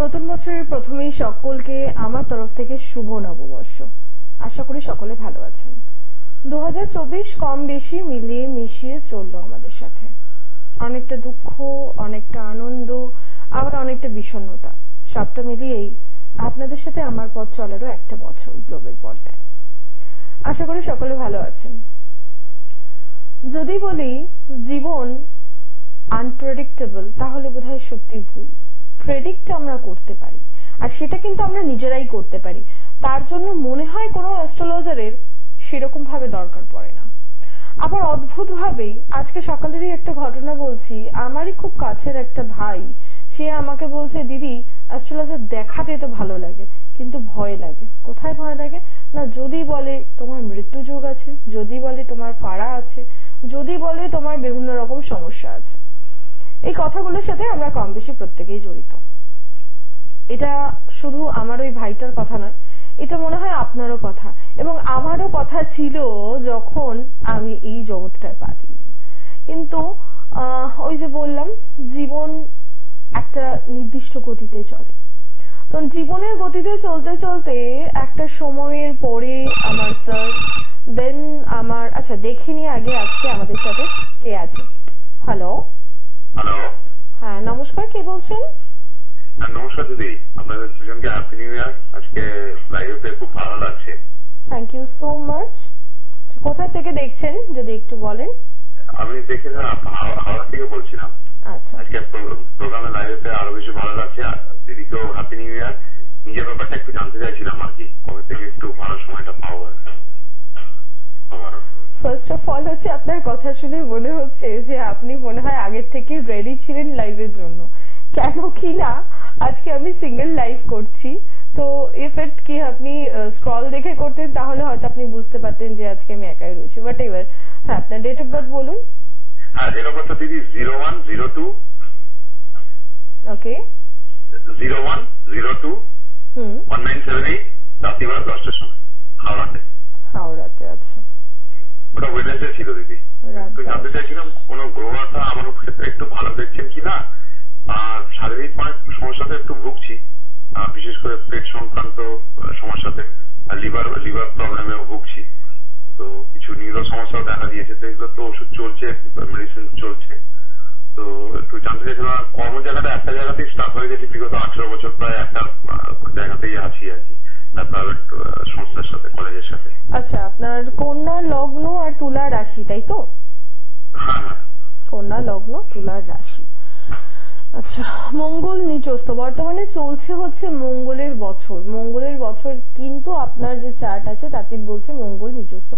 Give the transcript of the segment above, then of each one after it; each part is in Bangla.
নতুন বছরের প্রথমেই সকলকে আমার তরফ থেকে শুভ নববর্ষ। আশা করি সকলে ভালো আছেন। 2024 কম বেশি মিলিয়ে মিশিয়ে চললো আমাদের সাথে। অনেকটা দুঃখ, অনেকটা আনন্দ, আবার অনেকটা বিষণ্ণতা, সবটা মিলিয়েই আপনাদের সাথে আমার পথ চলারও একটা বছর গ্লোবের পর্দায়। আশা করি সকলে ভালো আছেন। যদি বলি জীবন আনপ্রেডিক্টেবল, তাহলে বোধহয় সত্যি ভুল। প্রেডিক্ট আমরা করতে পারি, আর সেটা কিন্তু আমরা নিজেরাই করতে পারি। তার জন্য মনে হয় কোনো অ্যাস্ট্রোলজারের সেরকম ভাবে দরকার পড়ে না। আবার অদ্ভুত ভাবেই আজকে সকালেরই একটা ঘটনা বলছি। আমারই খুব কাছের একটা ভাই, সে আমাকে বলছে, দিদি অ্যাস্ট্রোলজার দেখাতে তো ভালো লাগে, কিন্তু ভয় লাগে। কোথায় ভয় লাগে না, যদি বলে তোমার মৃত্যু যোগ আছে, যদি বলে তোমার ফাড়া আছে, যদি বলে তোমার বিভিন্ন রকম সমস্যা আছে। এই কথাগুলোর সাথে আমরা কম বেশি প্রত্যেকেই জড়িত। এটা শুধু আমার ওই ভাইটার কথা নয়, এটা মনে হয় আপনারও কথা, এবং আমারও কথা ছিল যখন আমি এই জগৎটায় পা দিই। কিন্তু ওই যে বললাম, জীবন একটা নির্দিষ্ট গতিতে চলে। তো জীবনের গতিতে চলতে চলতে একটা সময়ের পরে আমার স্যার, দেন আমার, আচ্ছা দেখে নিয়ে আগে আজকে আমাদের সাথে কে আছে। হ্যালো। হ্যালো। হ্যাঁ নমস্কার, কে বলছেন? নমস্কার দিদি, আপনাদের দুজনকে হ্যাপি নিউ ইয়ার। আজকে লাইভে খুব ভালো লাগছে। Thank you so much. কোথা থেকে দেখছেন যদি একটু বলেন? আমি দেখেছিলাম হাওড়া থেকে বলছিলাম। আচ্ছা, আজকে প্রোগ্রামে লাইভে আরো বেশি ভালো লাগছে। দিদিকেও হ্যাপি নিউ ইয়ার। নিজের ব্যাপারটা একটু জানতে চাইছিলাম আর কি, কবে থেকে একটু ভালো সময়টা পাবো। ফার্স্ট অফ অল হচ্ছে আপনার কথা শুনে মনে হচ্ছে যে আপনি মনে হয় আগের থেকে রেডি ছিলেন লাইভের জন্য। কেন কি না, আজকে আমি সিঙ্গেল লাইভ করছি, তো ইফ ইট কি আপনি স্ক্রল দেখে করতেন তাহলে হয়তো আপনি বুঝতে পারতেন যে আজকে আমি একাই রয়েছি। বাট এবার হ্যাঁ, আপনার ডেট অফ বার্থ বলুন। হ্যাঁ, ডেট অফ বার্থ দিদি 0102 ওকে 0102 1978 রাত্রিবেলা 10টার সময় হাওড়াতে। হাওড়াতে আছে। ওটা ওয়েডনেসডে ছিল দিদি। একটু জানতে চাইছিলাম কোন গ্রহটা আমার ক্ষেত্রে একটু ভালো দেখছেন কিনা, আর শারীরিক অনেক সমস্যাতে একটু ভুগছি, বিশেষ করে পেট সংক্রান্ত সমস্যাতে, আর লিভার প্রবলেমেও ভুগছি। তো কিছু নিউরো সমস্যাও দেখা দিয়েছে, তো এগুলো তো ওষুধ চলছে, মেডিসিন চলছে। তো একটু জানতে চাইছিলাম, কর্ম জায়গাটা একটা জায়গাতেই স্টার্ট হয়ে গেছে, বিগত 18 বছর প্রায় একটা জায়গাতেই আছি আর কি, প্রাইভেট সংস্থার সাথে, কলেজের সাথে। আচ্ছা, আপনার কন্যা লগ্ন আর তুলা রাশি, তাই তো? হ্যাঁ, কন্যা লগ্ন তুলার রাশি। আচ্ছা, মঙ্গল নিচস্থ বর্তমানে চলছে হচ্ছে মঙ্গলের বছর। মঙ্গলের বছর কিন্তু আপনার যে চার্ট আছে তাতে বলছে মঙ্গল নিচস্থ।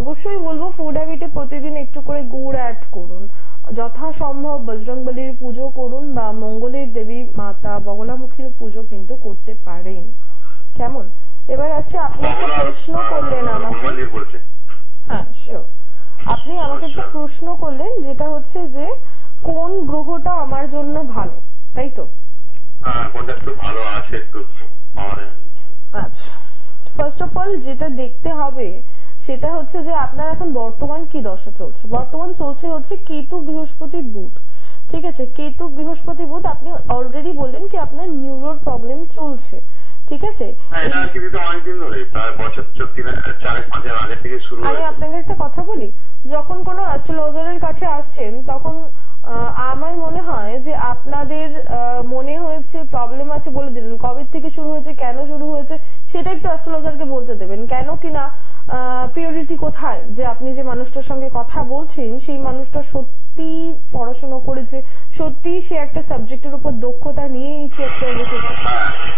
অবশ্যই বলবো ফুড হ্যাবিটে প্রতিদিন একটু করে গুড় অ্যাড করুন, যথাসম্ভব বজরংবলীর পুজো করুন, বা মঙ্গলের দেবী মাতা বগলামুখীর পুজো কিন্তু করতে পারেন। কেমন? এবার আসছে, আপনি একটা প্রশ্ন করলেন আমাকে। হ্যাঁ শিওর, আপনি আমাকে একটা প্রশ্ন করলেন যেটা হচ্ছে যে কোন গ্রহটা আমার জন্য ভালো, তাই তো? আচ্ছা, ফার্স্ট অফ অল যেটা দেখতে হবে সেটা হচ্ছে যে আপনার এখন বর্তমান কি দশা চলছে। বর্তমান চলছে হচ্ছে কেতু বৃহস্পতি বুধ। ঠিক আছে, কেতু বৃহস্পতি বুধ। আপনি অলরেডি বললেন কি আপনার নিউরোর প্রবলেম চলছে, ঠিক আছে? আমি আপনাকে একটা কথা বলি, যখন কোনো অ্যাস্ট্রোলজারের কাছে আসছেন তখন আমার মনে হয় যে আপনাদের মনে হয়েছে প্রবলেম আছে, বলে দিলেন কবে থেকে শুরু হয়েছে, কেন শুরু হয়েছে সেটা একটু অ্যাস্ট্রোলজারকে বলতে দেবেন। কেন কিনা পিওরিটি কোথায়, যে আপনি যে মানুষটার সঙ্গে কথা বলছেন সেই মানুষটা সত্যি পড়াশোনা করেছে, সত্যি সে একটা সাবজেক্টের উপর দক্ষতা নিয়ে এই চেয়ারটায় বসেছে,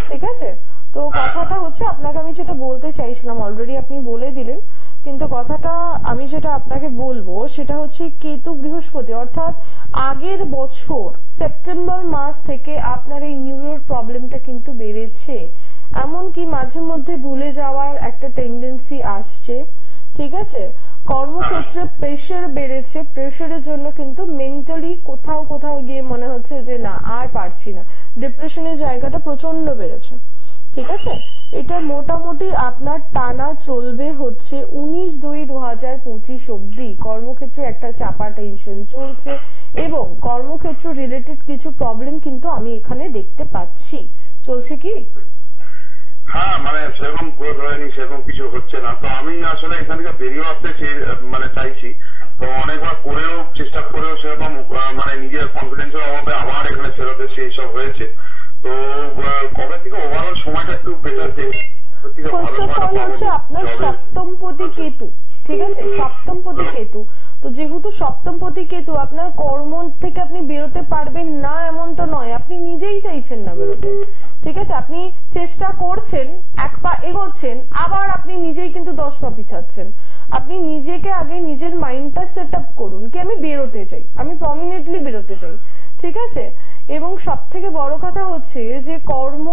ঠিক আছে? তো কথাটা হচ্ছে, আপনাকে আমি যেটা বলতে চাইছিলাম অলরেডি আপনি বলে দিলেন, কিন্তু কথাটা আমি যেটা আপনাকে বলবো সেটা হচ্ছে কেতু বৃহস্পতি, অর্থাৎ আগের বছর সেপ্টেম্বর মাস থেকে আপনার এই নিউরোর প্রবলেমটা কিন্তু বেড়েছে। এমনকি মাঝে মধ্যে ভুলে যাওয়ার একটা টেন্ডেন্সি আসছে, ঠিক আছে? কর্মক্ষেত্রে প্রেশার বেড়েছে, প্রেশারের জন্য কিন্তু মেন্টালি কোথাও কোথাও গিয়ে মনে হচ্ছে যে না আর পারছি না, ডিপ্রেশনের জায়গাটা প্রচন্ড বেড়েছে, ঠিক আছে? এটা মোটামুটি আপনার টানা চলবে হচ্ছে 19/2/2025 অবধি। কর্মক্ষেত্রে একটা চাপা টেনশন চলছে এবং কর্মক্ষেত্র রিলেটেড কিছু প্রবলেম কিন্তু আমি এখানে দেখতে পাচ্ছি। চলছে কি? হ্যাঁ, মানে সেরকম গ্রোথ হয়নি, সেরকম কিছু হচ্ছে না। তো আমি আসলে এখান থেকে বেরিয়ে আসতে মানে চাইছি। তো অনেকবার করেও চেষ্টা করেও সেরকম মানে নিজের কনফিডেন্সের অভাবে আবার এখানে ফেরত এসে এইসব হয়েছে। তো কবে থেকে ওভারঅল সময়টা একটু বেটার দেখি। ফার্স্ট অফ অল হচ্ছে আপনার সপ্তমপতি কেতু, ঠিক আছে? সপ্তমপতি কেতু, তো যেহেতু সপ্তমপতি কেতু, আপনার কর্ম থেকে আপনি বেরোতে পারবেন না এমনটা নয়, আপনি নিজেই চাইছেন না বেরোতে, ঠিক আছে? আপনি চেষ্টা করছেন, এক পা এগোচ্ছেন, আবার আপনি নিজেই কিন্তু 10 পা পিছাচ্ছেন। আপনি নিজেকে আগে নিজের মাইন্ডটা সেট আপ করুন কি আমি বেরোতে চাই, আমি প্রমিনেন্টলি বেরোতে চাই, ঠিক আছে? এবং সব থেকে বড় কথা হচ্ছে যে কর্ম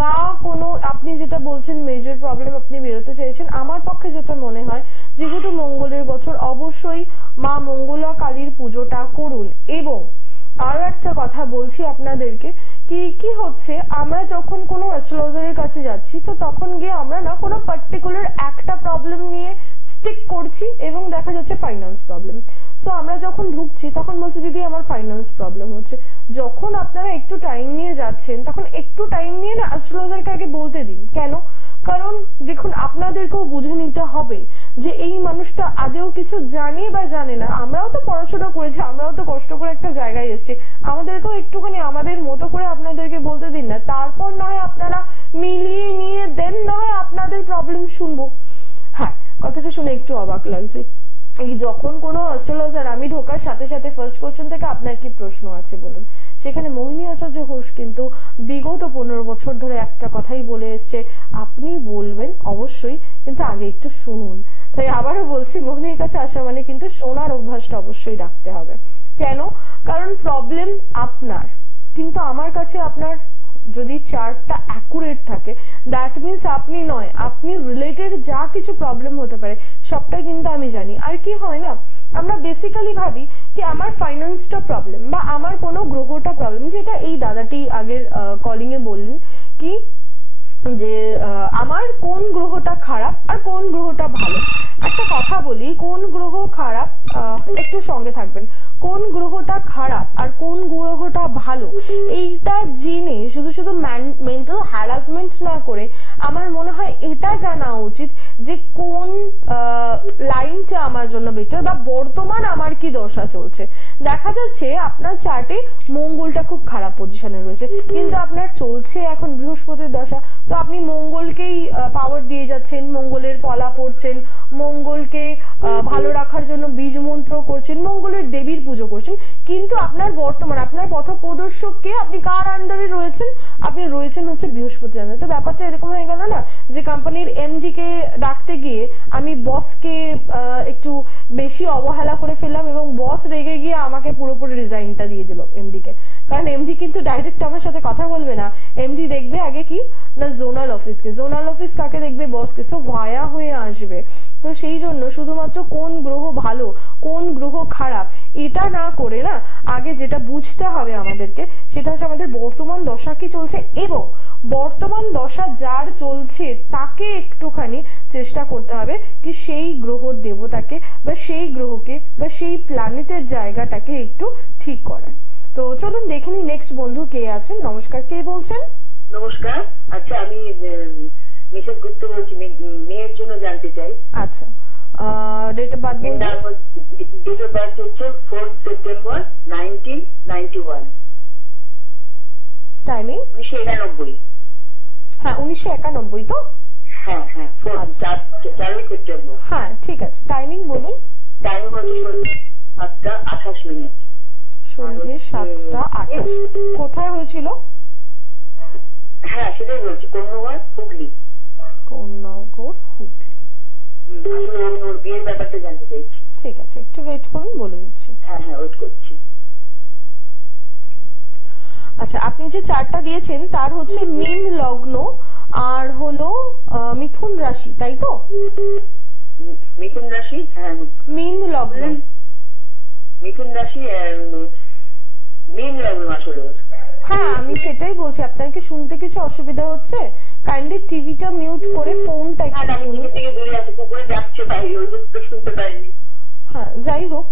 বা কোনো আপনি যেটা বলছেন মেজর প্রবলেম আপনি বেরোতে চাইছেন, আমার পক্ষে যেটা মনে হয় যেহেতু মঙ্গলের বছর, অবশ্যই মা মঙ্গলা কালীর পুজোটা করুন। এবং আরো একটা কথা বলছি আপনাদেরকে, কি হচ্ছে আমরা যখন কোনো অ্যাস্ট্রোলজারের কাছে যাচ্ছি তো তখন গিয়ে আমরা না কোনো পার্টিকুলার একটা প্রবলেম নিয়ে স্টিক করছি এবং দেখা যাচ্ছে ফাইন্যান্স প্রবলেম। সো আমরা যখন ঢুকছি তখন বলছি দিদি আমার ফাইন্যান্স প্রবলেম হচ্ছে। যখন আপনারা একটু টাইম নিয়ে যাচ্ছেন তখন একটু টাইম নিয়ে না অ্যাস্ট্রোলজারকে আগে বলতে দিন। কেন? কারণ দেখুন আপনাদেরকেও বুঝে নিতে হবে যে এই মানুষটা আদেও কিছু জানে বা জানে না। আমরাও তো পড়াশোনা করেছি, আমরাও তো কষ্ট করে একটা জায়গায় এসেছি, আমাদেরকেও একটুখানি আমাদের মতো করে আপনাদেরকে বলতে দিন না। তারপর না হয় আপনারা মিলিয়ে নিয়ে দেন, না হয় আপনাদের প্রবলেম শুনবো। হ্যাঁ, কথাটা শুনে একটু অবাক লাগছে। এই যখন কোনো অ্যাস্ট্রোলজার, আমি ঢোকার সাথে সাথে ফার্স্ট কোশ্চেন থেকে আপনার কি প্রশ্ন আছে বলুন, সেখানে মোহিনী আচার্য ঘোষ কিন্তু বিগত 15 বছর ধরে একটা কথাই বলে এসছে, আপনি বলবেন অবশ্যই, কিন্তু আগে একটু শুনুন। তাই আবারও বলছি, মোহিনীর কাছে আসা মানে কিন্তু শোনার অভ্যাসটা অবশ্যই রাখতে হবে। কেন? কারণ প্রবলেম আপনার, কিন্তু আমার কাছে আপনার যদি চার্টটা অ্যাকুরেট থাকে দ্যাট মিনস আপনি নয়, আপনি রিলেটেড যা কিছু প্রবলেম হতে পারে সবটাই কিন্তু আমি জানি। আর কি হয় না, আমরা বেসিক্যালি ভাবি কি আমার ফাইন্যান্সটা প্রবলেম বা আমার কোনো গ্রহটা প্রবলেম, যেটা এই দাদাটি আগের কলিং এ বললেন কি যে আমার কোন গ্রহটা খারাপ আর কোন গ্রহটা ভালো। একটা কথা বলি, কোন গ্রহ খারাপ, একটু সঙ্গে থাকবেন, কোন গ্রহটা খারাপ আর কোন গ্রহটা ভালো এইটা জেনে শুধু শুধু মেন্টাল হ্যারাসমেন্ট না করে আমার মনে হয় এটা জানা উচিত যে কোন লাইনটা আমার জন্য বেটার বা বর্তমান আমার কি দশা চলছে। দেখা যাচ্ছে আপনার চার্টে মঙ্গলটা খুব খারাপ পজিশনে রয়েছে, কিন্তু আপনার চলছে এখন বৃহস্পতির দশা, তো আপনি মঙ্গলকেই পাওয়ার দিয়ে যাচ্ছেন, মঙ্গলের পলা পড়ছেন, মঙ্গলকে ভালো রাখার জন্য বীজ মন্ত্র করছেন, মঙ্গলের দেবীর পুজো করছেন, কিন্তু আপনার বর্তমান আপনার পথপ্রদর্শককে আপনি কার আন্ডারে রয়েছেন? আপনি রয়েছেন হচ্ছে বৃহস্পতির আন্ডারে। তো ব্যাপারটা এরকম হয়ে গেল না যে কোম্পানির এমডি কে ডাকতে গিয়ে আমি বসকে একটু বেশি অবহেলা করে ফেললাম এবং বস রেগে গিয়ে আমাকে পুরোপুরি রিজাইনটা দিয়ে দিল এমডি কে। কারণ এমডি কিন্তু ডাইরেক্ট আমার সাথে কথা বলবে না, এমডি দেখবে আগে কি না জোনাল অফিসকে, জোনাল অফিস কাকে দেখবে? বসকে। সো ভায়া হয়ে আসবে। তো সেই জন্য শুধুমাত্র কোন গ্রহ ভালো কোন গ্রহ খারাপ এটা না করে না, আগে যেটা বুঝতে হবে আমাদেরকে সেটা হচ্ছে আমাদের বর্তমান দশা কি চলছে, এবং বর্তমান দশা যার চলছে তাকে একটুখানি চেষ্টা করতে হবে কি সেই গ্রহ দেবতাকে বা সেই গ্রহকে বা সেই প্ল্যানেটের জায়গাটাকে একটু ঠিক করার। তো চলুন দেখে নি নেক্সট বন্ধু কে আছেন। নমস্কার, কে বলছেন? নমস্কার, আচ্ছা আমি মিসেস গুপ্ত বলছি, মেয়ের জন্য জানতে চাই। আচ্ছা, ডেট অফ বার্থ বলুন। ডেট অফ বার্থ হচ্ছে 4 সেপ্টেম্বর 1991। টাইমিং 1991। হ্যাঁ 1991 তো? হ্যাঁ হ্যাঁ, 4 সেপ্টেম্বর। হ্যাঁ ঠিক আছে, টাইমিং বলুন। টাইম হচ্ছে 7:28। সন্ধ্যে 7:28। কোথায় হয়েছিল? হ্যাঁ সেটাই বলছি, কোন্নগর, হুগলি। কোন্নগর, হুগলি। আসলে আমি ওর বিয়ের ব্যাপারটা জানতে চাইছি। ঠিক আছে, একটু ওয়েট করুন, বলে দিচ্ছি। হ্যাঁ হ্যাঁ, ওয়েট করছি। আচ্ছা, আপনি যে চার্টটা দিয়েছেন তার হচ্ছে মীন লগ্ন আর হলো মিথুন রাশি, তাই তো? মিথুন রাশি, হ্যাঁ মীন লগ্ন, মিথুন রাশি, মীন লগ্ন আসলে। হ্যাঁ আমি সেটাই বলছি, আপনার কি শুনতে কিছু অসুবিধা হচ্ছে? কাইন্ডলি টিভিটা মিউট করে ফোনটা একটু শুনুন। হ্যাঁ, যাই হোক,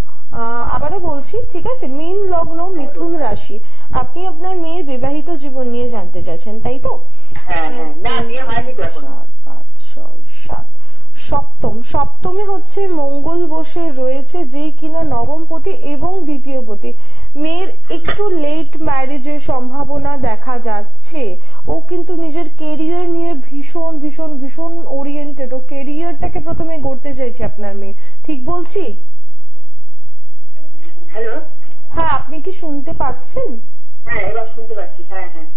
আবারও বলছি, ঠিক আছে? মীন লগ্ন, মিথুন রাশি, আপনি আপনার মেয়ের বিবাহিত জীবন নিয়ে জানতে চাইছেন, তাই তো? 7 হচ্ছে মঙ্গল বসে রয়েছে, যেই কিনা নবমপতি এবং দ্বিতীয়পতি। মেয়ের একটু লেট ম্যারেজের সম্ভাবনা দেখা যাচ্ছে। ও কিন্তু নিজের কেরিয়ার নিয়ে ভীষণ ভীষণ ভীষণ ওরিয়েন্টেড। ও কেরিয়ারটাকে প্রথমে গড়তে চাইছে আপনার মেয়ে, ঠিক বলছি? হ্যালো, হ্যাঁ, আপনি কি শুনতে পাচ্ছেন? হ্যাঁ, এবার শুনতে পাচ্ছি। হ্যাঁ হ্যাঁ,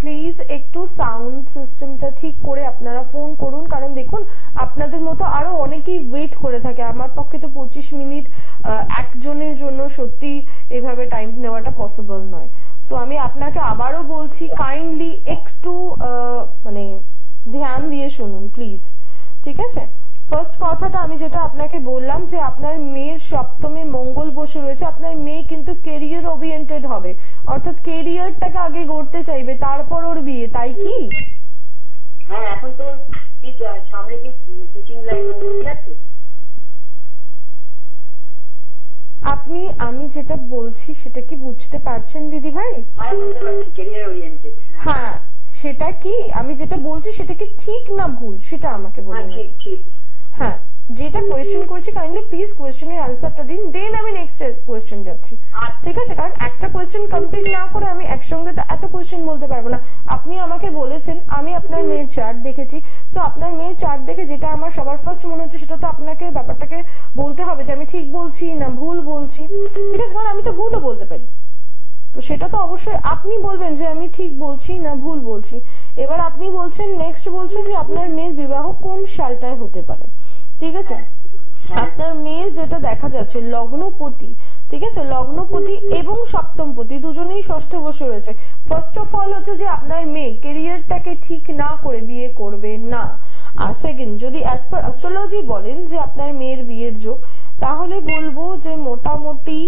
প্লিজ একটু সাউন্ড সিস্টেমটা ঠিক করে আপনারা ফোন করুন, কারণ দেখুন আপনাদের মতো আরো অনেকেই ওয়েট করে থাকে। আমার পক্ষে তো 25 মিনিট একজনের জন্য সত্যি এভাবে টাইম নেওয়াটা পসিবল নয়। সো আমি আপনাকে আবারও বলছি, কাইন্ডলি একটু মানে ধ্যান দিয়ে শুনুন প্লিজ, ঠিক আছে? ফার্স্ট কথাটা আমি যেটা আপনাকে বললাম যে আপনার মেয়ের সপ্তমে মঙ্গল বসে রয়েছে। আপনার মেয়ে কিন্তু কেরিয়ার ওরিয়েন্টেড হবে, অর্থাৎ কেরিয়ারটাকে আগে গড়তে চাইবে, তারপর ওর বিয়ে, তাই কি? হ্যাঁ, এখন তো সামনে কি টিচিং লাইন আছে? আপনি, আমি যেটা বলছি সেটা কি বুঝতে পারছেন দিদি ভাই? হ্যাঁ, সেটা কি আমি যেটা বলছি সেটা কি ঠিক না ভুল সেটা আমাকে বলুন। হ্যাঁ, যেটা কোয়েশ্চেন করেছি কাইন্ডলি প্লিজ কোয়েশ্চেনের অ্যানসারটা দিন, দেন আমি নেক্সট কোয়েশ্চেন যাচ্ছি, ঠিক আছে? কারণ একটা কোয়েশ্চেন কমপ্লিট না করে আমি একসঙ্গে এত কোয়েশ্চেন বলতে পারবো না। আপনি আমাকে বলেছেন, আমি আপনার মেয়ের চার্ট দেখেছি। সো আপনার মেয়ের চার্ট দেখে যেটা আমার সবার ফার্স্ট মনে হচ্ছে সেটা তো আপনাকে ব্যাপারটাকে বলতে হবে যে আমি ঠিক বলছি না ভুল বলছি, ঠিক আছে? কারণ আমি তো ভুলও বলতে পারি, তো সেটা তো অবশ্যই আপনি বলবেন যে আমি ঠিক বলছি না ভুল বলছি। এবার আপনি বলছেন, নেক্সট বলছেন যে আপনার মেয়ের বিবাহ কোন সালটায় হতে পারে, ঠিক আছে? আপনার মেয়ের যেটা দেখা যাচ্ছে লগ্নপতি, ঠিক আছে? লগ্নপতি এবং সপ্তমপতি দুজনেই ষষ্ঠে বসে রয়েছে। ফার্স্ট অফ অল হচ্ছে যে আপনার মেয়ে কেরিয়ারটাকে ঠিক না করে বিয়ে করবে না। আর সেকেন্ড, যদি অ্যাজ পার অ্যাস্ট্রোলজি বলেন যে আপনার মেয়ের বিয়ের যোগ, তাহলে বলবো যে মোটামুটি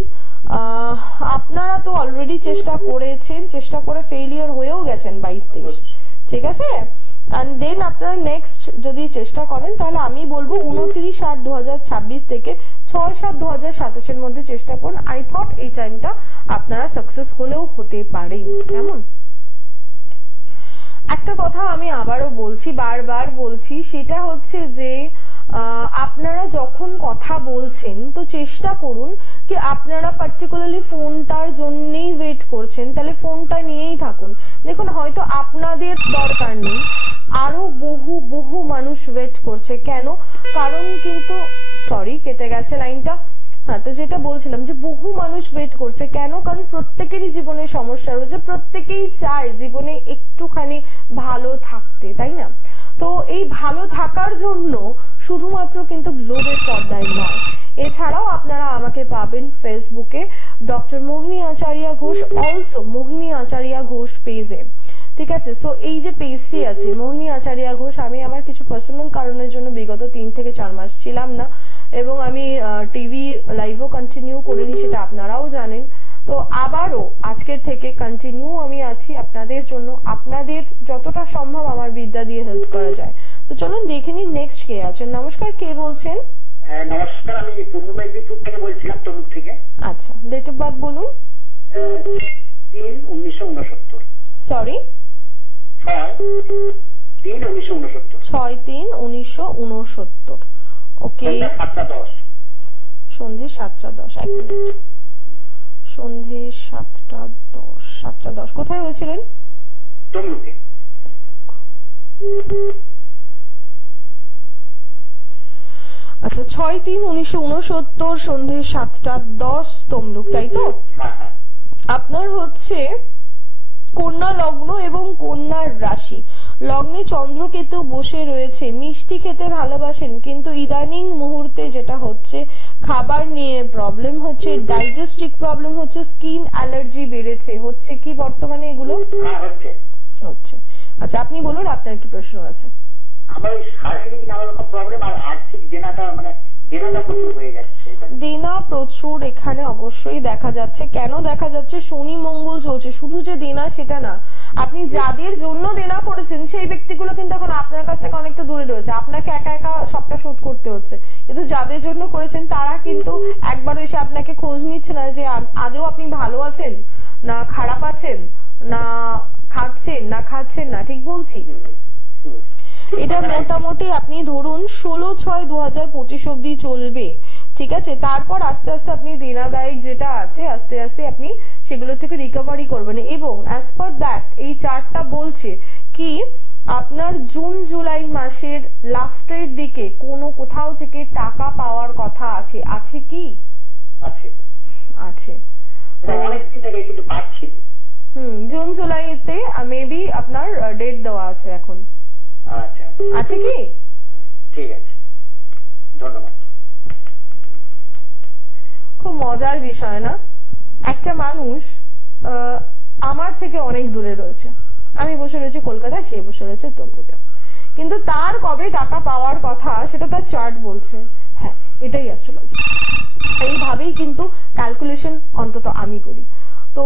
আপনারা তো অলরেডি চেষ্টা করেছেন, চেষ্টা করে ফেলিয়ার হয়েও গেছেন 22-23, ঠিক আছে? এন্ড দেন আপনারা নেক্সট যদি চেষ্টা করেন তাহলে আমি বলবো 29/8/2026 থেকে 6/7/2027 এর মধ্যে চেষ্টা করুন। আই থট এই টাইমটা আপনারা সাকসেস হলেও হতে পারেন। কেমন? একটা কথা আমি আবারও বলছি, বারবার বলছি, সেটা হচ্ছে যে আপনারা যখন কথা বলছেন তো চেষ্টা করুন কি আপনারা পার্টিকুলারলি ফোনটার জন্যই ওয়েট করছেন, তাহলে ফোনটা নিয়েই থাকুন। দেখুন হয়তো আপনাদের দরকার নেই, আরো বহু বহু মানুষ ওয়েট করছে। কেন? কারণ কিন্তু সরি কেটে গেছে লাইনটা। হ্যাঁ, তো যেটা বলছিলাম যে বহু মানুষ ওয়েট করছে। কেন? কারণ প্রত্যেকেরই জীবনে সমস্যা রয়েছে, প্রত্যেকেই চায় জীবনে একটুখানি ভালো থাকতে, তাই না? তো এই ভালো থাকার জন্য শুধুমাত্র কিন্তু গ্লোবের পর্দায় নয়, এছাড়াও আপনারা আমাকে পাবেন ফেসবুকে ডক্টর মোহিনী আচারিয়া ঘোষ, অলসো মোহিনী আচারিয়া ঘোষ পেজে, ঠিক আছে? সো এই যে পেজটি আছে মোহিনী আচারিয়া ঘোষ, আমি আমার কিছু পার্সোনাল কারণের জন্য বিগত 3 থেকে 4 মাস ছিলাম না, এবং আমি টিভি লাইভও কন্টিনিউ করিনি, সেটা আপনারাও জানেন। তো আবারও আজকের থেকে কন্টিনিউ আমি আছি আপনাদের জন্য, আপনাদের যতটা সম্ভব আমার বিদ্যা দিয়ে হেল্প করা যায়। তো চলুন দেখে নিন নেক্সট কে আছেন। নমস্কার, কে বলছেন? নমস্কার, আমি পূর্ব মেদিনীপুর থেকে বলছিলাম, তরুণ থেকে। আচ্ছা, ডেট অফ বার্থ বলুন। 3/1969। সরি, 6/3/1969। 6/3/1969। ওকে, সন্ধে 7:10। এক মিনিট, সন্ধে 7:10। 7:10 কোথায় হয়েছিলেন? তমলুকে। আচ্ছা, 6/3/1969, সন্ধে 7:10, তমলুক, তাই তো? আপনার হচ্ছে কন্যা লগ্ন এবং কন্যার রাশি। লগ্নে চন্দ্রকেতু বসে রয়েছে। মিষ্টি খেতে ভালোবাসেন, কিন্তু ইদানিং মুহূর্তে যেটা হচ্ছে খাবার নিয়ে প্রবলেম হচ্ছে, ডাইজেস্টিভ প্রবলেম হচ্ছে, স্কিন অ্যালার্জি বেড়েছে। হচ্ছে কি বর্তমানে এগুলো? হচ্ছে। আচ্ছা, আপনি বলুন আপনার কি প্রশ্ন আছে? আমার শারীরিক নানা রকম প্রবলেম আর আর্থিক দেনাটা, মানে দেনাটা প্রচুর হয়ে যাচ্ছে। দেনা প্রচুর এখানে অবশ্যই দেখা যাচ্ছে। কেন দেখা যাচ্ছে? শনি মঙ্গল চলছে। শুধু যে দেনা সেটা না, আপনি যাদের জন্য দেনা করেছেন সেই ব্যক্তিগুলো কিন্তু এখন আপনার কাছ থেকে অনেকটা দূরে রয়েছে, আপনাকে একা একা সবটা শোধ করতে হচ্ছে। কিন্তু যাদের জন্য করেছেন তারা কিন্তু একবারও এসে আপনাকে খোঁজ নিচ্ছে না যে আদৌ আপনি ভালো আছেন না খারাপ আছেন, না খাচ্ছেন না খাচ্ছেন না, ঠিক বলছি? এটা মোটামুটি আপনি ধরুন 16/6/2025 অব্দি চলবে, ঠিক আছে? তারপর আস্তে আস্তে আপনি দেনাদায়ক যেটা আছে আস্তে আস্তে আপনি সেগুলো থেকে রিকভারি করবেন। এবং অ্যাজ পার দ্যাট এই চার্টটা বলছে কি আপনার জুন জুলাই মাসের লাস্টের দিকে কোনো কোথাও থেকে টাকা পাওয়ার কথা আছে, আছে কি? আছে আছে, তো অনেকদিন থেকে কিন্তু পাচ্ছি। জুন জুলাইতে মেবি আপনার ডেট দেওয়া আছে এখন। আচ্ছা, আছে কি? ঠিক আছে, ধন্যবাদ। খুব মজার বিষয় না, একটা মানুষ আমার থেকে অনেক দূরে রয়েছে, আমি বসে রয়েছি কলকাতায়, সে বসে রয়েছে তমলুকে, কিন্তু তার কবে টাকা পাওয়ার কথা সেটা তার চার্ট বলছে। হ্যাঁ, এটাই অ্যাস্ট্রোলজি। এইভাবেই কিন্তু ক্যালকুলেশন অন্তত আমি করি। তো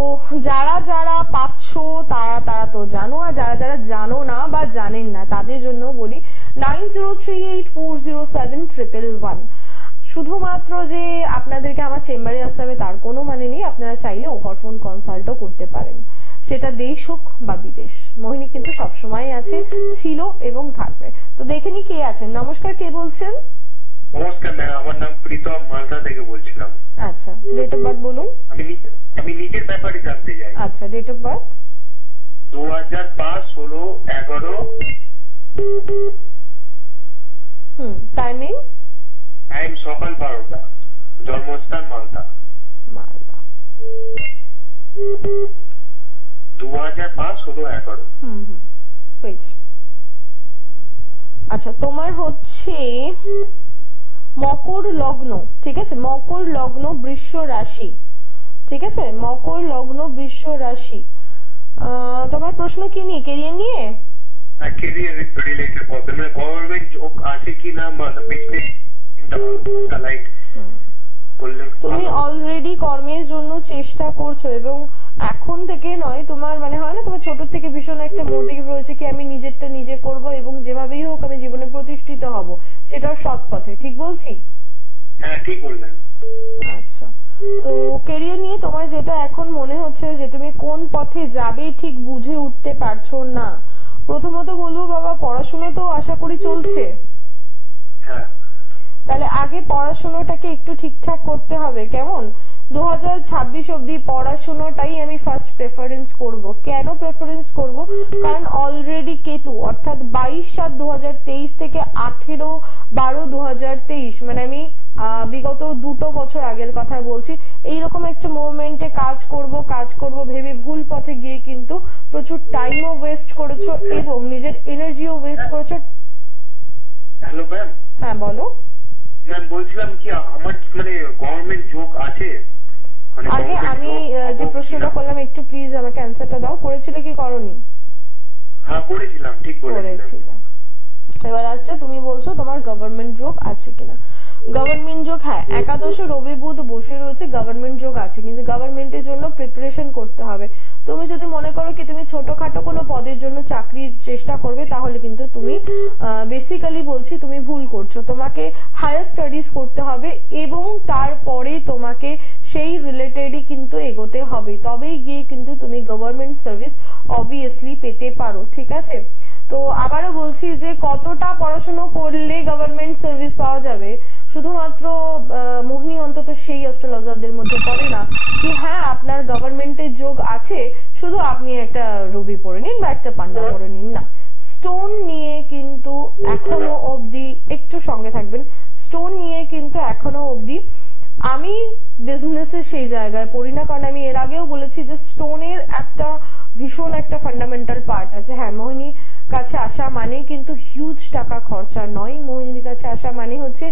যারা যারা পাচ্ছ তারা তারা তো জানো, আর যারা যারা জানো না বা জানেন না তাদের জন্য বলি 9038407111। শুধুমাত্র যে আপনাদেরকে আমার চেম্বারে আসতে হবে তার কোনো মানে নেই, আপনারা চাইলে ওভার ফোন কনসাল্টও করতে পারেন, সেটা দেশ হোক বা বিদেশ। মোহিনী কিন্তু সবসময় আছে, ছিল এবং থাকবে। তো দেখে নি কে আছেন। নমস্কার, কে বলছেন? নমস্কার ম্যাম, আমার নাম প্রীতম, মালদা থেকে বলছিলাম। আচ্ছা, ডেট অফ বার্থ বলুন। আমি নিজের ব্যাপারে জানতে চাই। আচ্ছা, date of birth 2005 16/11। Timing? Time সকাল 12টা, জন্মস্থান মালদা। মালদা। 2005 16/11। পেয়েছি। আচ্ছা, তোমার হচ্ছে মকর লগ্ন, ঠিক আছে? মকর লগ্ন বৃষ রাশি, ঠিক আছে? মকর লগ্ন বৃষ রাশি। তোমার প্রশ্ন কি নিয়ে? কেরিয়ার নিয়ে? Career related problem, government job আছে কি না, মানে বিজনেস লাইক তুমি অলরেডি কর্মের জন্য চেষ্টা করছো, এবং এখন থেকে নয়, তোমার মানে হয় না তোমার ছোট থেকে ভীষণ একটা মোটিভ রয়েছে কি আমি নিজেরটা নিজে করব এবং যেভাবেই হোক আমি জীবনে প্রতিষ্ঠিত হব, সেটার সৎ পথে, ঠিক বলছি? হ্যাঁ, ঠিক বললেন। আচ্ছা, তো ক্যারিয়ার নিয়ে তোমার যেটা এখন মনে হচ্ছে যে তুমি কোন পথে যাবে ঠিক বুঝে উঠতে পারছো না। প্রথমত বলবো বাবা, পড়াশোনা তো আশা করি চলছে। হ্যাঁ, তাহলে আগে পড়াশোনাটাকে একটু ঠিকঠাক করতে হবে, কেমন? 2026 অব্দি পড়াশোনাটাই আমি ফার্স্ট প্রেফারেন্স করব। কেন প্রেফারেন্স করব? কারণ অলরেডি কেতু অর্থাৎ 22/7/2023 থেকে 18/12/2023, মানে আমি বিগত 2 বছর আগের কথা বলছি, এইরকম একটা মুভমেন্টে কাজ করব ভেবে ভুল পথে গিয়ে কিন্তু প্রচুর টাইমও ওয়েস্ট করেছো এবং নিজের এনার্জিও ওয়েস্ট করেছো। Hello ma'am. হ্যাঁ বলো। ম্যাম, বলছিলাম কি আমার মানে গভর্নমেন্ট জব আছে? আগে আমি যে প্রশ্নটা করলাম একটু প্লিজ আমাকে অ্যানসারটা দাও। করেছিলে কি করনি? হ্যাঁ, করেছিলাম, ঠিক করেছিলাম। এবার আসছে তুমি বলছো তোমার গভর্নমেন্ট জব আছে কিনা। গভর্নমেন্ট জব, হ্যাঁ, একাদশে রবি বুধ বসে রয়েছে, গভর্নমেন্ট জব আছে, কিন্তু গভর্নমেন্টের জন্য প্রিপারেশন করতে হবে। তুমি যদি মনে করো কি তুমি ছোটখাটো কোনো পদের জন্য চাকরির চেষ্টা করবে, তাহলে কিন্তু তুমি বেসিক্যালি বলছি তুমি ভুল করছো। তোমাকে হায়ার স্টাডিজ করতে হবে এবং তারপরে তোমাকে সেই রিলেটেডই কিন্তু এগোতে হবে, তবেই গিয়ে কিন্তু তুমি গভর্নমেন্ট সার্ভিস অবভিয়াসলি পেতে পারো, ঠিক আছে? তো আবারও বলছি যে কতটা পড়াশোনা করলে গভর্নমেন্ট সার্ভিস পাওয়া যাবে, শুধুমাত্র মোহিনী অন্তত সেই অ্যাস্ট্রোলজারদের মধ্যে পড়ে না কি হ্যাঁ আপনার গভর্নমেন্টের যোগ আছে, শুধু আপনি একটা রুবি পড়ে নিন বা একটা পান্না পড়ে নিন না। স্টোন নিয়ে কিন্তু এখনো অবধি, একটু সঙ্গে থাকবেন, স্টোন নিয়ে কিন্তু এখনো অবধি আমি বিজনেসের সেই জায়গায় পড়ি না, কারণ আমি এর আগেও বলেছি যে স্টোনের একটা ভীষণ একটা ফান্ডামেন্টাল পার্ট আছে। হ্যাঁ, মোহিনী কাছে আসা মানে কিন্তু হিউজ টাকা খরচা নয়, মোহিনীর কাছে আসা মানে হচ্ছে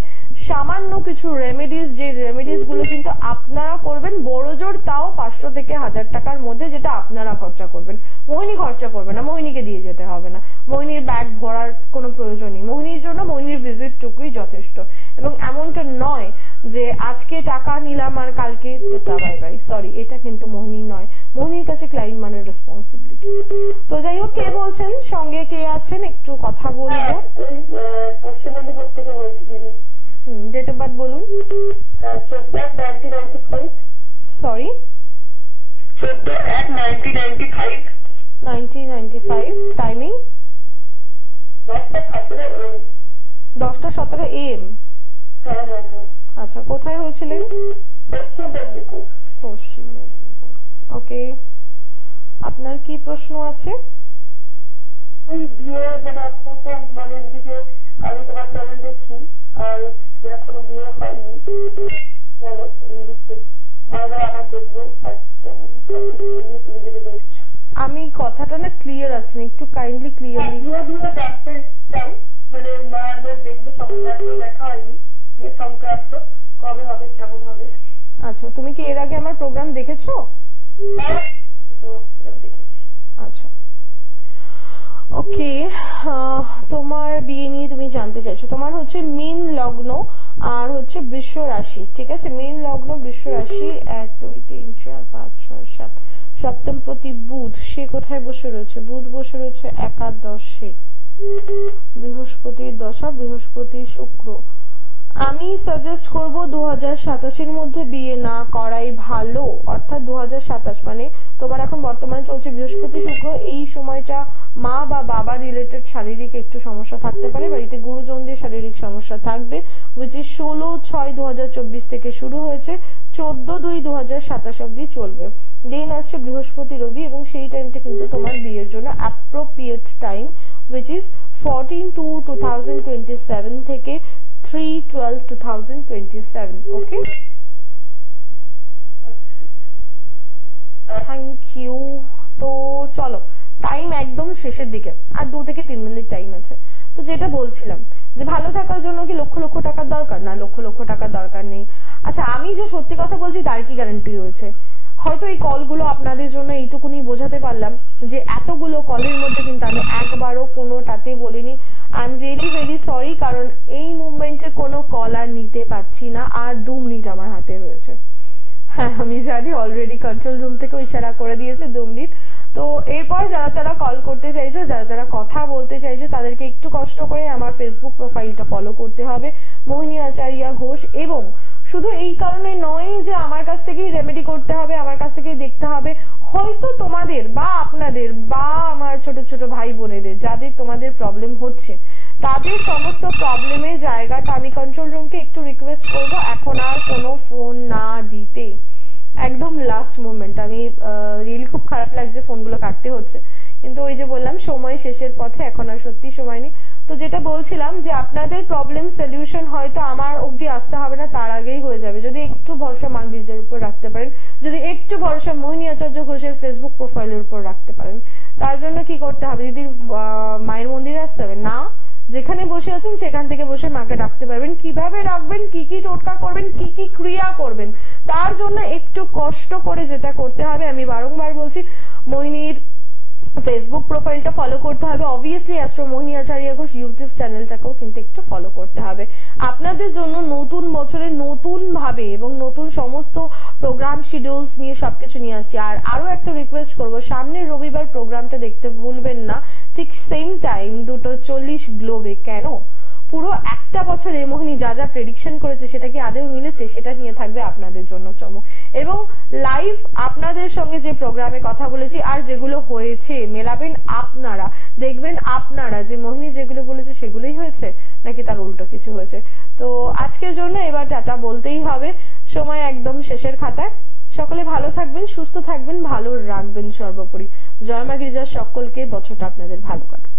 সামান্য কিছু রেমেডিস, যে রেমেডিস গুলো কিন্তু আপনারা করবেন বড় জোর তাও 500 থেকে 1000 টাকার মধ্যে, যেটা আপনারা খরচা করবেন, মোহিনী খরচা করবে না, মোহিনীকে দিয়ে যেতে হবে না, মোহিনীর ব্যাগ ভরার কোনো প্রয়োজন নেই, মোহিনীর জন্য মোহিনীর ভিজিট টুকুই যথেষ্ট। এবং এমনটা নয় যে আজকে টাকা নিলাম আর কালকে বাই বাই, সরি, এটা কিন্তু মোহিনী নয়। মোহিনীর কাছে ক্লায়েন্ট মানে রেসপন্সিবিলিটি। তো যাই হোক, কে বলছেন, সঙ্গে কে আছেন, একটু কথা বলবো। পশ্চিম মেদিনীপুর থেকে বলছি দিদি। ডেট অফ বার্থ বলুন। 14/1995। সরি, 14/1995। 1995। Timing 10:17 AM। হ্যাঁ হ্যাঁ হ্যাঁ। আচ্ছা, কোথায় হয়েছিলেন? পশ্চিম মেদিনীপুর। পশ্চিম মেদিনীপুর। ওকে, আপনার কি প্রশ্ন আছে? ওই বিয়ে মানে দিকে আমি তোমার চ্যানেল দেখি, আর এখনো বিয়ে হয়নি, বলো আমার দেখবো। আমি কথাটা না ক্লিয়ার আছে না, একটু কাইন্ডলি ক্লিয়ারলি। জানতে চাই, মানে মায়ের দেখবো, সংক্রান্ত দেখা হয়নি, বিয়ে সংক্রান্ত কবে হবে, কেমন হবে। আচ্ছা, তুমি কি এর আগে আমার প্রোগ্রাম দেখেছো? আচ্ছা, ওকে। তোমার বিয়ে নিয়ে তুমি জানতে চাইছো। তোমার হচ্ছে মীন লগ্ন আর হচ্ছে বৃষ রাশি, ঠিক আছে? মীন লগ্ন, বৃষ রাশি, 1 2 3 4 5 6 7, সপ্তম প্রতি বুধ, সে কোথায় বসে রয়েছে? বুধ বসে রয়েছে একাদশে। বৃহস্পতির দশা, বৃহস্পতি শুক্র। আমি সাজেস্ট করব 2027 মধ্যে বিয়ে না করাই ভালো, অর্থাৎ 2027 মানে তোমার এখন বর্তমানে চলছে বৃহস্পতি শুক্র, এই সময়টা মা বা বাবা রিলেটেড শারীরিক একটু সমস্যা থাকতে পারে, বাড়িতে গুরুজনদের শারীরিক সমস্যা থাকবে, which is 16/6/2024 থেকে শুরু হয়েছে, 14/2/2027 অবধি চলবে। দেন আসছে বৃহস্পতি রবি, এবং সেই টাইমটা কিন্তু তোমার বিয়ের জন্য অ্যাপ্রোপ্রিয়েট টাইম, which is 14/2/2027 থেকে 3/12/2027। ওকে, থ্যাংক ইউ। তো চলো, টাইম একদম শেষের দিকে, আর 2 থেকে 3 মিনিট টাইম আছে। তো যেটা বলছিলাম যে ভালো থাকার জন্য কি লক্ষ লক্ষ টাকার দরকার? না, লক্ষ লক্ষ টাকার দরকার নেই। আচ্ছা, আমি যে সত্যি কথা বলছি তার কি গ্যারান্টি রয়েছে? হয়তো এই কলগুলো আপনাদের জন্য এইটুকুনি বোঝাতে পারলাম যে এতগুলো কলের মধ্যে কিন্তু আমি একবারও কোনোটাতে বলিনি I am really very sorry, কারণ এই মুভমেন্টে কোনো কল আর নিতে পারছি না, আর 2 মিনিট আমার হাতে রয়েছে। হ্যাঁ, আমি জানি অলরেডি কন্ট্রোল রুম থেকে ইশারা করে দিয়েছে 2 মিনিট। তো এরপর যারা যারা কল করতে চাইছো, যারা যারা কথা বলতে চাইছো, তাদেরকে একটু কষ্ট করে আমার ফেসবুক প্রোফাইলটা ফলো করতে হবে, মোহিনী আচারিয়া ঘোষ। এবং শুধু এই কারণে নয় যে আমার কাছ থেকেই রেমেডি করতে হবে, আমার কাছ থেকেই দেখতে হবে, হয়তো তোমাদের বা আপনাদের বা আমার ছোট ছোট ভাই বোনেদের যাদের তোমাদের প্রবলেম হচ্ছে, তাদের সমস্ত প্রবলেমের জায়গাটা আমি কন্ট্রোল রুমকে একটু রিকোয়েস্ট করবো এখন আর কোনো ফোন না দিতে। একদম লাস্ট মোমেন্ট, আমি রিয়েলি খুব খারাপ লাগছে ফোনগুলো কাটতে হচ্ছে, কিন্তু ওই যে বললাম সময় শেষের পথে, এখন আর সত্যি সময় নেই। তো যেটা বলছিলাম যে আপনাদের প্রবলেম সলিউশন হয়তো আমার অবধি আসতে হবে না, তার আগেই হয়ে যাবে যদি একটু ভরসা মা গির্জার উপর রাখতে পারেন, যদি একটু ভরসা মোহিনী আচার্য ঘোষের ফেসবুক প্রোফাইলের উপর রাখতে পারেন। তার জন্য কি করতে হবে? দিদির মায়ের মন্দিরে আসতে হবে না, যেখানে বসে আছেন সেখান থেকে বসে মাকে ডাকতে পারবেন। কিভাবে রাখবেন, কি কি টোটকা করবেন, কি কি ক্রিয়া করবেন, তার জন্য একটু কষ্ট করে যেটা করতে হবে, আমি বারংবার বলছি, মোহিনীর ফেসবুক প্রোফাইলটা ফলো করতে হবে, অবভিয়াসলি অ্যাস্ট্রো মোহিনী আচার্য ঘোষ ইউটিউব চ্যানেলটাকেও কিন্তু একটু ফলো করতে হবে। আপনাদের জন্য নতুন বছরে নতুন ভাবে এবং নতুন সমস্ত প্রোগ্রাম শিডিউলস নিয়ে সবকিছু নিয়ে আসছি। আর আরো একটা রিকোয়েস্ট করব, সামনের রবিবার প্রোগ্রামটা দেখতে ভুলবেন না, ঠিক সেম টাইম 2:40 গ্লোবে। কেন? পুরো একটা বছরে মোহিনী যা যা প্রেডিকশন করেছে সেটা কি আদৌ মিলেছে, সেটা নিয়ে থাকবে আপনাদের জন্য চমক। এবং লাইভ আপনাদের সঙ্গে যে প্রোগ্রামে কথা বলেছি আর যেগুলো হয়েছে মেলাবেন আপনারা, দেখবেন আপনারা যে মোহিনী যেগুলো বলেছে সেগুলোই হয়েছে নাকি তার উল্টো কিছু হয়েছে। তো আজকের জন্য এবার টাটা বলতেই হবে, সময় একদম শেষের খাতায়। সকলে ভালো থাকবেন, সুস্থ থাকবেন, ভালো রাখবেন সর্বোপরি। জয় মা গিরিজার সকলকে বছরটা আপনাদের ভালো কাটুক।